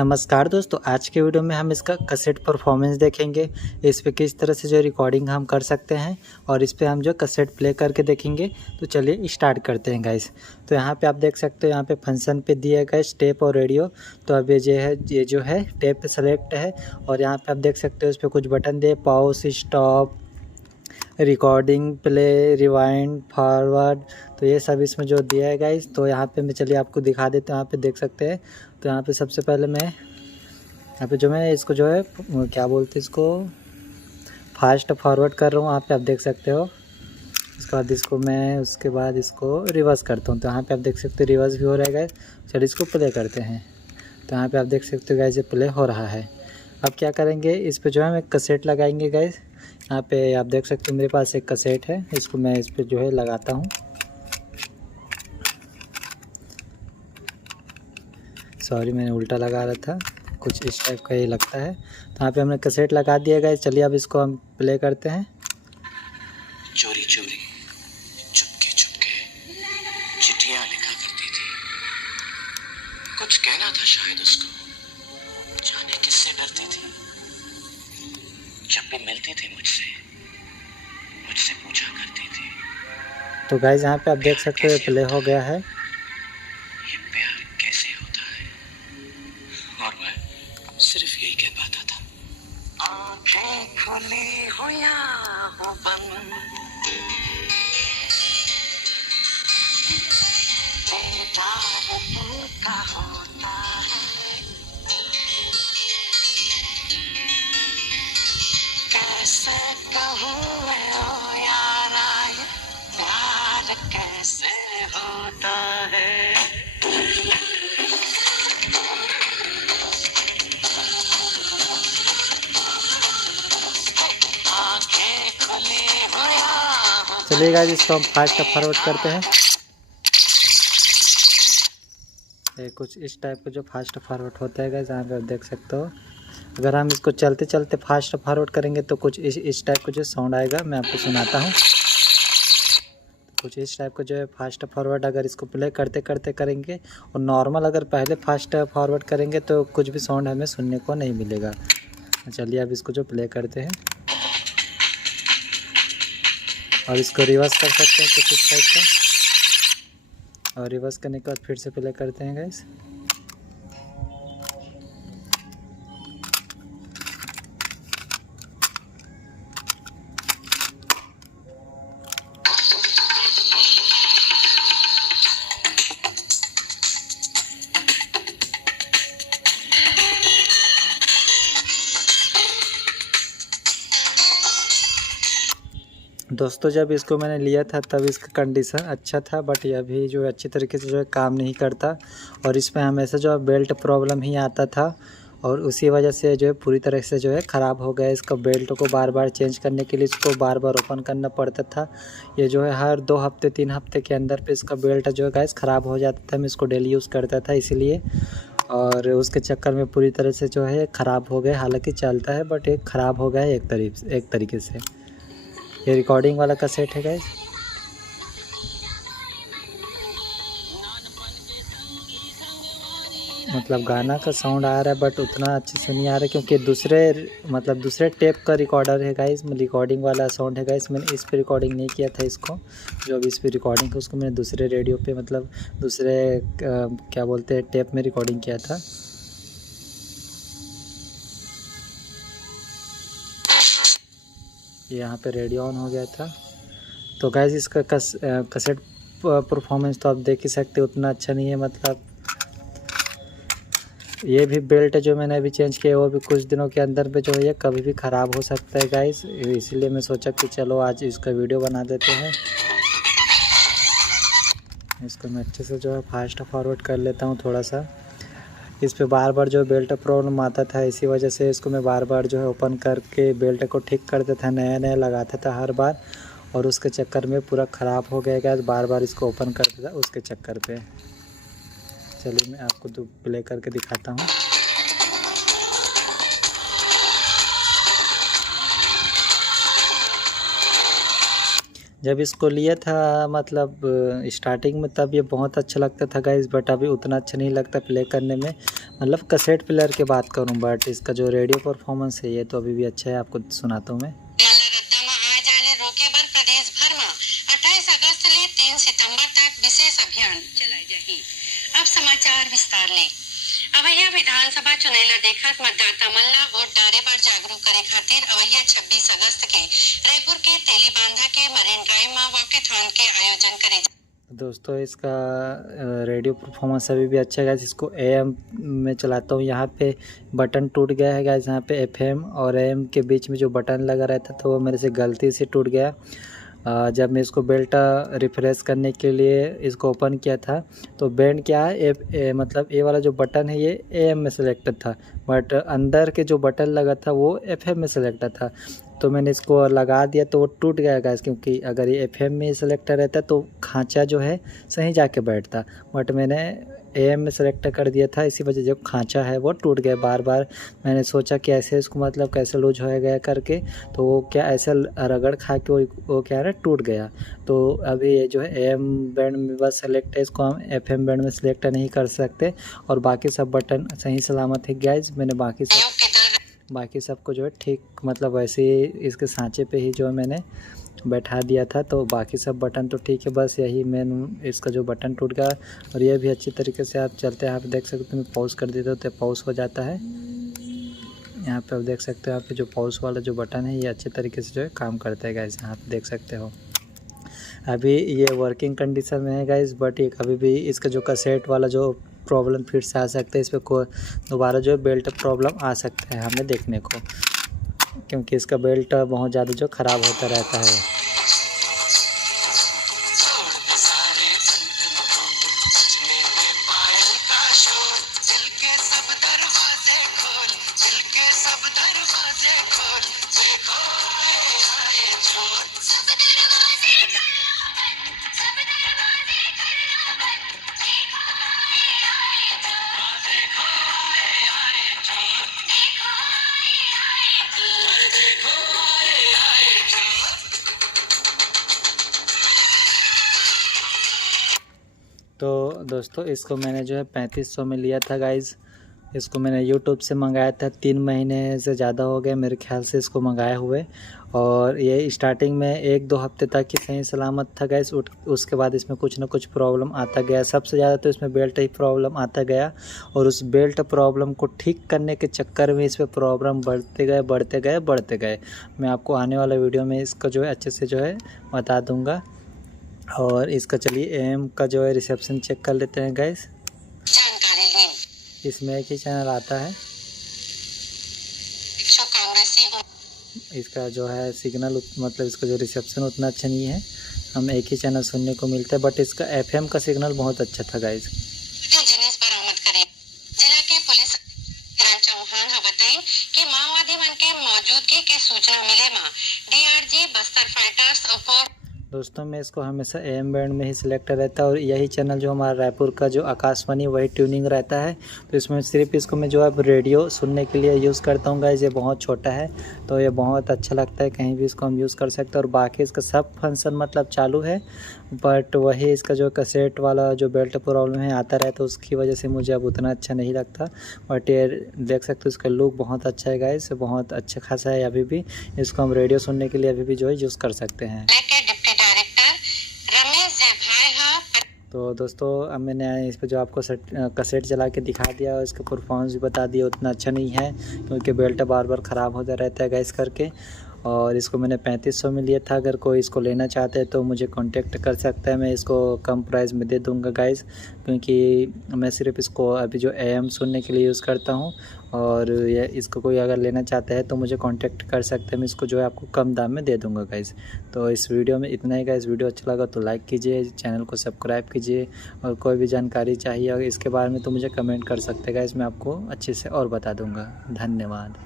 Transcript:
नमस्कार दोस्तों, आज के वीडियो में हम इसका कैसेट परफॉर्मेंस देखेंगे। इस पे किस तरह से जो रिकॉर्डिंग हम कर सकते हैं और इस पे हम जो कैसेट प्ले करके देखेंगे। तो चलिए स्टार्ट करते हैं गाइस। तो यहाँ पे आप देख सकते हो, यहाँ पे फंक्शन पे दिए गए टेप और रेडियो। तो अब ये जो है टेप सेलेक्ट है और यहाँ पे आप देख सकते हो इस पर कुछ बटन दिए, pause, stop, recording, play, rewind, forward. तो ये सब इसमें जो दिया है गाइस। तो यहाँ पे मैं चलिए आपको दिखा देता हूँ। यहाँ पे देख सकते हैं। तो यहाँ पे सबसे पहले मैं यहाँ पे जो मैं इसको जो है क्या बोलते हैं, इसको फास्ट फॉरवर्ड कर रहा हूँ। यहाँ पे आप देख सकते हो। उसके बाद इसको मैं उसके बाद इसको रिवर्स करता हूँ। तो यहाँ पे आप देख सकते हो रिवर्स भी हो रहा है गाइस। चलिए इसको प्ले करते हैं। तो यहाँ पे आप देख सकते हो गाइस, ये प्ले हो रहा है। अब क्या करेंगे, इस पे जो है मैं कैसेट लगाएंगे गाइस। यहाँ पे आप देख सकते हो मेरे पास एक कैसेट है, इसको मैं इस पे जो है लगाता हूँ। सॉरी, मैंने उल्टा लगा रहा था, कुछ इस टाइप का ये लगता है। तो यहाँ पे हमने कैसेट लगा दिया गाइस। चलिए अब इसको हम प्ले करते हैं। चोरी चोरी चुपके चुपके चिट्ठियां लिखा करती थी, कुछ कहना था शायद उसको, जाने किससे डरती थी। जब भी मिलती थी मुझसे पूछा करती थी। तो गाइस यहाँ पे आप देख सकते हो प्ले हो गया है। ये प्यार कैसे होता है, और मैं सिर्फ यही कह पाता था, आंखें खुली हो या हो बंद, बेदार दिल का होता है, कैसे कहूँ मैं ओ यारा, ये प्यार कैसे होता है। आंखें खुली हो या हो, चलिए गाइस इसको हम फास्ट फॉरवर्ड करते हैं। ये कुछ इस टाइप का जो फास्ट फॉरवर्ड होता है गाइस, यहाँ पे आप देख सकते हो। अगर हम इसको चलते चलते फास्ट फॉरवर्ड करेंगे तो कुछ इस टाइप का जो साउंड आएगा, मैं आपको सुनाता हूँ। कुछ इस टाइप का जो है फास्ट फॉरवर्ड अगर इसको प्ले करते करते करेंगे और नॉर्मल अगर पहले फास्ट फॉरवर्ड करेंगे तो कुछ भी साउंड हमें सुनने को नहीं मिलेगा। चलिए अब इसको जो प्ले करते हैं और इसको रिवर्स कर सकते हैं कुछ इस टाइप का, और रिवर्स करने के बाद फिर से प्ले करते हैं गाइस। दोस्तों जब इसको मैंने लिया था तब इसका कंडीशन अच्छा था, बट ये अभी जो अच्छी तरीके से जो है काम नहीं करता और इसमें हमेशा जो है बेल्ट प्रॉब्लम ही आता था और उसी वजह से जो है पूरी तरह से जो है ख़राब हो गया। इसका बेल्ट को बार बार चेंज करने के लिए इसको बार बार ओपन करना पड़ता था। ये जो है हर 2 हफ्ते 3 हफ्ते के अंदर पे इसका बेल्ट जो है गाइस ख़राब हो जाता था। मैं इसको डेली यूज़ करता था इसीलिए, और उसके चक्कर में पूरी तरह से जो है ख़राब हो गया। हालाँकि चलता है बट एक ख़राब हो गया है एक तरीके से। ये रिकॉर्डिंग वाला कैसेट है गाइस। मतलब गाना का साउंड आ रहा है बट उतना अच्छे से नहीं आ रहा है, क्योंकि दूसरे टेप का रिकॉर्डर है गाइस। रिकॉर्डिंग वाला साउंड है गाइस। मैंने इस पे रिकॉर्डिंग नहीं किया था इसको, जो अभी इस पे रिकॉर्डिंग है उसको मैंने दूसरे रेडियो पे, मतलब दूसरे क्या बोलते हैं, टेप में रिकॉर्डिंग किया था। यहाँ पे रेडियो ऑन हो गया था। तो गाइस इसका कैसेट परफॉर्मेंस तो आप देख ही सकते हो, उतना अच्छा नहीं है। मतलब ये भी बेल्ट जो मैंने अभी चेंज किया वो भी कुछ दिनों के अंदर पे जो है ये कभी भी ख़राब हो सकता है गाइस। इसीलिए मैं सोचा कि चलो आज इसका वीडियो बना देते हैं। इसको मैं अच्छे से जो है फास्ट फॉरवर्ड कर लेता हूँ थोड़ा सा। इस पे बार बार जो बेल्ट प्रॉब्लम आता था, इसी वजह से इसको मैं बार बार जो है ओपन करके बेल्ट को ठीक करता था, नया नया लगाता था हर बार, और उसके चक्कर में पूरा ख़राब हो गया गाइस। बार बार इसको ओपन करता था उसके चक्कर पे। चलिए मैं आपको तो प्ले करके दिखाता हूँ। जब इसको लिया था स्टार्टिंग में, तब ये बहुत अच्छा लगता था गाइस, बट अभी उतना अच्छा नहीं लगता प्ले करने में। मतलब कैसेट प्लेयर की बात करूं, बट इसका जो रेडियो परफॉर्मेंस है ये तो अभी भी अच्छा है। आपको सुनाता हूं मैं। प्रदेश भर में 28 अगस्त ले 3 सितंबर तक विशेष अभियान चलाई जाही। अब समाचार विस्तार ले। अवैया विधानसभा चुनाव देखत मतदाता मन ला वोट डारे बर जागरूक करे खातिर अवैया 26 अगस्त के रायपुर के तेलीबांधा के मरीन ड्राइव में वॉकेथॉन के आयोजन करे। दोस्तों इसका रेडियो परफॉर्मेंस अभी भी अच्छा है गाइस। इसको एएम में चलाता हूँ। यहाँ पे बटन टूट गया है गाइस। यहाँ पे एफएम और एएम के बीच में जो बटन लगा रहता था वो मेरे से गलती से टूट गया। जब मैं इसको बेल्ट रिफ्रेश करने के लिए इसको ओपन किया था तो बैंड क्या है मतलब ए वाला जो बटन है ये एएम में सिलेक्टेड था, बट अंदर के जो बटन लगा था वो एफएम में सिलेक्टेड था। तो मैंने इसको लगा दिया तो वो टूट गया गाइस, क्योंकि अगर ये एफएम में सिलेक्ट रहता तो खांचा जो है सही जाके बैठता, बट मैंने एएम में सेलेक्ट कर दिया था, इसी वजह जो खांचा है वो टूट गया। बार बार मैंने सोचा कि ऐसे इसको मतलब कैसे लूज हो गया करके, तो वो क्या ऐसे रगड़ खा के वो क्या है टूट गया। तो अभी ये जो है एएम बैंड में बस सेलेक्ट है, इसको हम एफएम बैंड में सेलेक्ट नहीं कर सकते। और बाकी सब बटन सही सलामत है गाइस। मैंने बाकी सबको जो है ठीक मतलब वैसे ही इसके सांचे पे ही जो है मैंने बैठा दिया था, तो बाकी सब बटन तो ठीक है, बस यही मेन इसका जो बटन टूट गया। और ये भी अच्छी तरीके से आप चलते हैं, आप देख सकते हो। मैं पॉज कर देता हूँ तो पॉज हो जाता है। यहाँ पे आप देख सकते हो, यहाँ पे जो पॉज वाला जो बटन है ये अच्छे तरीके से जो है काम करता है गाइस। यहाँ पे देख सकते हो अभी ये वर्किंग कंडीशन में है गाइस, बट ये कभी भी इसका जो कैसेट वाला जो प्रॉब्लम फिर से आ सकता है। इस पर दोबारा जो बेल्ट प्रॉब्लम आ सकता है हमें देखने को, क्योंकि इसका बेल्ट बहुत ज़्यादा जो ख़राब होता रहता है। तो दोस्तों इसको मैंने जो है 3500 में लिया था गाइज़। इसको मैंने यूट्यूब से मंगाया था, 3 महीने से ज़्यादा हो गए मेरे ख्याल से इसको मंगाए हुए। और ये स्टार्टिंग में 1-2 हफ्ते तक ही सही सलामत था गाइस। उसके बाद इसमें कुछ ना कुछ प्रॉब्लम आता गया। सबसे ज़्यादा तो इसमें बेल्ट ही प्रॉब्लम आता गया, और उस बेल्ट प्रॉब्लम को ठीक करने के चक्कर में इस पर प्रॉब्लम बढ़ते गए। मैं आपको आने वाला वीडियो में इसका जो है अच्छे से जो है बता दूँगा। और इसका चलिए एएम का जो है रिसेप्शन चेक कर लेते हैं गाइस। इसमें एक ही चैनल आता है। इसका जो है सिग्नल मतलब इसका जो रिसेप्शन उतना अच्छा नहीं है, हमें एक ही चैनल सुनने को मिलता है, बट इसका एफएम का सिग्नल बहुत अच्छा था गाइस। जिला के पुलिस चौहान बताई कि माओवादी मन के मौजूदगी के सूचना मिले डीआरजी बस्तर फाइटर्स और दोस्तों मैं इसको हमेशा एएम बैंड में ही सिलेक्ट रहता है, और यही चैनल जो हमारा रायपुर का जो आकाशवाणी वही ट्यूनिंग रहता है। तो इसमें सिर्फ इसको मैं जो है रेडियो सुनने के लिए यूज़ करता हूँ गाइस। ये बहुत छोटा है तो ये बहुत अच्छा लगता है, कहीं भी इसको हम यूज़ कर सकते हैं। और बाकी इसका सब फंक्शन मतलब चालू है, बट वही इसका जो कैसेट वाला जो बेल्ट प्रॉब्लम है आता रहता है, उसकी वजह से मुझे अब उतना अच्छा नहीं लगता। बट ये देख सकते हो इसका लुक बहुत अच्छा है गाइस, बहुत अच्छा खासा है। अभी भी इसको हम रेडियो सुनने के लिए अभी भी जो है यूज़ कर सकते हैं। तो दोस्तों अब मैंने इस पर जो आपको कैसेट चला के दिखा दिया और इसका परफॉर्मेंस भी बता दिया, उतना अच्छा नहीं है क्योंकि बेल्ट बार बार ख़राब होता रहता है गाइस करके। और इसको मैंने 3500 में लिया था। अगर कोई इसको लेना चाहते हैं तो मुझे कांटेक्ट कर सकता है, मैं इसको कम प्राइस में दे दूंगा गाइस, क्योंकि मैं सिर्फ इसको अभी जो एएम सुनने के लिए यूज़ करता हूं। और ये इसको कोई अगर लेना चाहता है तो मुझे कांटेक्ट कर सकते हैं, मैं इसको जो है आपको कम दाम में दे दूंगा गाइस। तो इस वीडियो में इतना ही गाइस। वीडियो अच्छा लगा तो लाइक कीजिए, चैनल को सब्सक्राइब कीजिए, और कोई भी जानकारी चाहिए इसके बारे में तो मुझे कमेंट कर सकते हैं गाइस, मैं आपको अच्छे से और बता दूँगा। धन्यवाद।